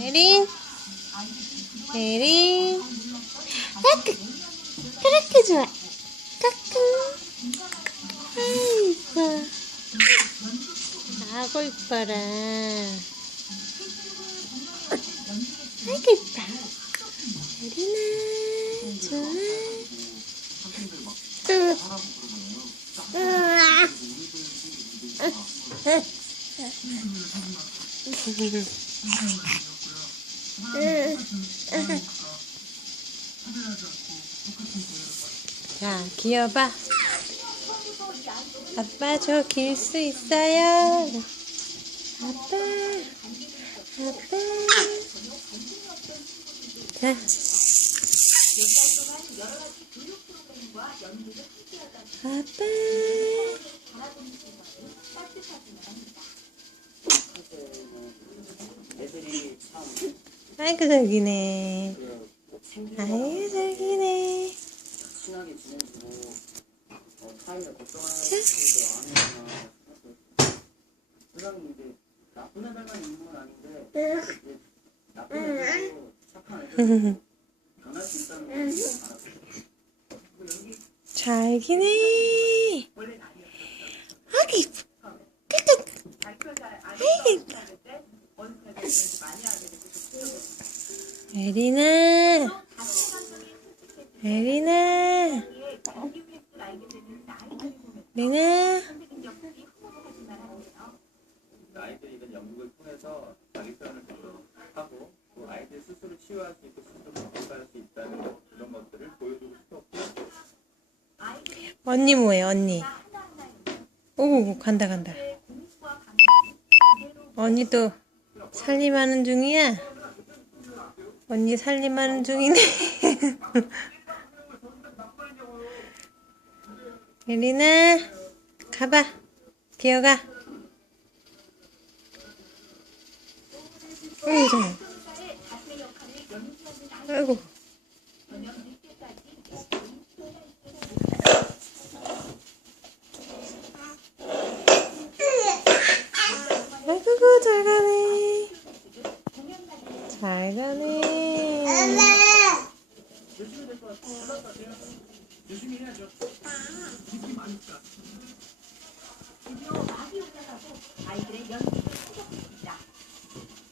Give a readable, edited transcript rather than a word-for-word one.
에린, 에린, 까끄, 그렇게 좋아. 까끄. 아이고, 아고 이뻐라. 아이고 이뻐. 에린아, 좋아. 으아. 자, 기어봐. 아빠 저 길 수 있어요. 아빠, 아빠. 자. 아빠. 아이고 저기네. 아이고 저기네. 친하게 지내고 사이가 걱정하는 세상에 이제 나쁜 애들만 있는 건 아닌데 나쁜 애들도 착한 애들도 변할 수 있다는 걸 알았어요. 잘 기네. 아기 이뻐. 아이고 이뻐. 에리나. 에리나. 에리나. 아이들이 이런 연극을 통해서 자기 표현을 하고 또 아이들 스스로 치유할 수 있고 스스로 극복할 수 있다는 그런 것들을 보여주고 싶었고. 언니 뭐해 언니. 오 간다 간다. 언니 또 살림하는 중이야. 언니 살림하는 중이네. 에리나 가봐. 기어가. 어이구 정말. 아이고. 아이고 잘 가네. 잘 가네. 조심히 해야죠. 아이들의 연기를